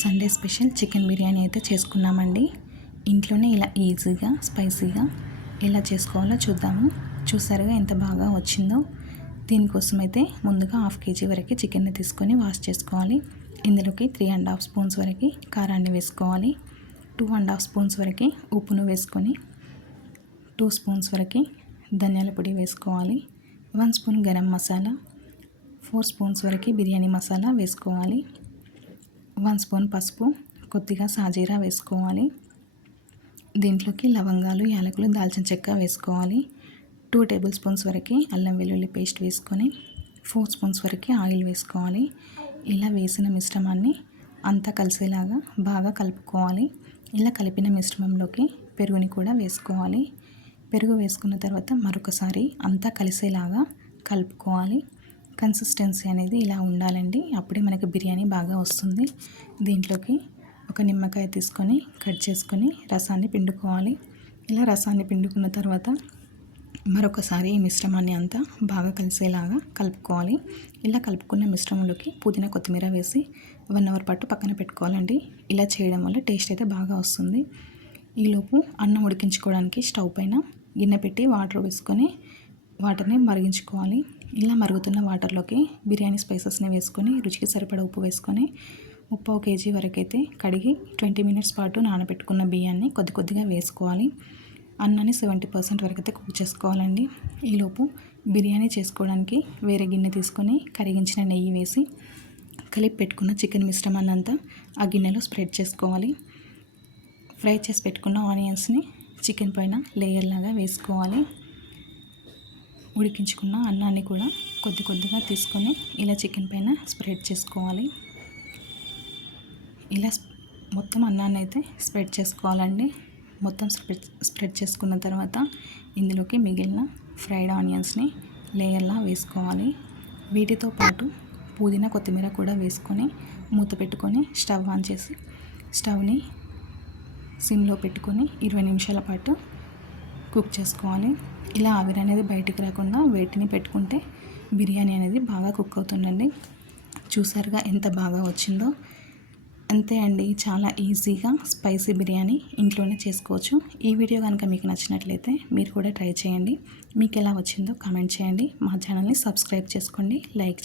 Sunday special chicken biryani అయితే చేసుకున్నామండి. ఇంట్లోనే ఇలా ఈజీగా స్పైసీగా ఎలా చేసుకోవాలో చూద్దాము. చూసారుగా ఎంత బాగా వచ్చిందో. దీనికోసం అయితే ముందుగా 1/2 kg వరకు చికెన్ని తీసుకొని వాష్ చేసుకోవాలి. ఇందులోకి 3½ స్పూన్స్ వరకు కారాన్ని వేసుకోవాలి. 2½ స్పూన్స్ వరకు ఉప్పును వేసుకొని 2 స్పూన్స్ వరకు ధనియాల పొడి వేసుకోవాలి. 1 స్పూన్ గరం మసాలా, 4 స్పూన్స్ వరకు బిర్యానీ మసాలా వేసుకోవాలి. 1 స్పూన్ పసుపు, కొద్దిగా సాజీరా వేసుకోవాలి. దీంట్లోకి లవంగాలు, యాలకులు, దాల్చిన చెక్క వేసుకోవాలి. 2 టేబుల్ స్పూన్స్ వరకు అల్లం వెల్లుల్లి పేస్ట్ వేసుకొని 4 స్పూన్స్ వరకు ఆయిల్ వేసుకోవాలి. ఇలా వేసిన మిశ్రమాన్ని అంతా కలిసేలాగా బాగా కలుపుకోవాలి. ఇలా కలిపిన మిశ్రమంలోకి పెరుగుని కూడా వేసుకోవాలి. పెరుగు వేసుకున్న తర్వాత మరొకసారి అంతా కలిసేలాగా కలుపుకోవాలి. కన్సిస్టెన్సీ అనేది ఇలా ఉండాలండి. అప్పుడే మనకి బిర్యానీ బాగా వస్తుంది. దీంట్లోకి ఒక నిమ్మకాయ తీసుకొని కట్ చేసుకొని రసాన్ని పిండుకోవాలి. ఇలా రసాన్ని పిండుకున్న తర్వాత మరొకసారి ఈ మిశ్రమాన్ని అంతా బాగా కలిసేలాగా కలుపుకోవాలి. ఇలా కలుపుకున్న మిశ్రమంలోకి పుదీనా, కొత్తిమీర వేసి 1 అవర్ పాటు పక్కన పెట్టుకోవాలండి. ఇలా చేయడం వల్ల టేస్ట్ అయితే బాగా వస్తుంది. ఈలోపు అన్నం ఉడికించుకోవడానికి స్టవ్ పైన గిన్నె పెట్టి వాటర్ వేసుకొని వాటర్ని మరిగించుకోవాలి. ఇలా మరుగుతున్న వాటర్లోకి బిర్యానీ స్పైసెస్ని వేసుకొని రుచికి సరిపడా ఉప్పు వేసుకొని 1/2 kg వరకు అయితే కడిగి 20 మినిట్స్ పాటు నానబెట్టుకున్న బియ్యాన్ని కొద్ది కొద్దిగా వేసుకోవాలి. అన్నాన్ని 70% వరకు అయితే కుక్ చేసుకోవాలండి. ఈలోపు బిర్యానీ చేసుకోవడానికి వేరే గిన్నె తీసుకొని కరిగించిన నెయ్యి వేసి కలిపి పెట్టుకున్న చికెన్ మిశ్రమాన్ని అంతా ఆ గిన్నెలో స్ప్రెడ్ చేసుకోవాలి. ఫ్రై చేసి పెట్టుకున్న ఆనియన్స్ని చికెన్ పైన లేయర్ లాగా వేసుకోవాలి. ఉడికించుకున్న అన్నాన్ని కూడా కొద్ది కొద్దిగా తీసుకొని ఇలా చికెన్ పైన స్ప్రెడ్ చేసుకోవాలి. ఇలా మొత్తం అన్నాన్ని అయితే స్ప్రెడ్ చేసుకోవాలండి. మొత్తం స్ప్రెడ్ చేసుకున్న తర్వాత ఇందులోకి మిగిలిన ఫ్రైడ్ ఆనియన్స్ని లేయర్లా వేసుకోవాలి. వీటితో పాటు పుదీనా, కొత్తిమీర కూడా వేసుకొని మూత పెట్టుకొని స్టవ్ ఆన్ చేసి స్టవ్ని సిమ్లో పెట్టుకొని 20 నిమిషాల పాటు కుక్ చేసుకోవాలి. ఇలా ఆవిరి అనేది బయటికి రాకుండా వేటిని పెట్టుకుంటే బిర్యానీ అనేది బాగా కుక్ అవుతుందండి. చూసారుగా ఎంత బాగా వచ్చిందో. అంతే అండి, చాలా ఈజీగా స్పైసీ బిర్యానీ ఇంట్లోనే చేసుకోవచ్చు. ఈ వీడియో కనుక మీకు నచ్చినట్లయితే మీరు కూడా ట్రై చేయండి. మీకు ఎలా వచ్చిందో కామెంట్ చేయండి. మా ఛానల్ని సబ్స్క్రైబ్ చేసుకోండి, లైక్ చేయండి.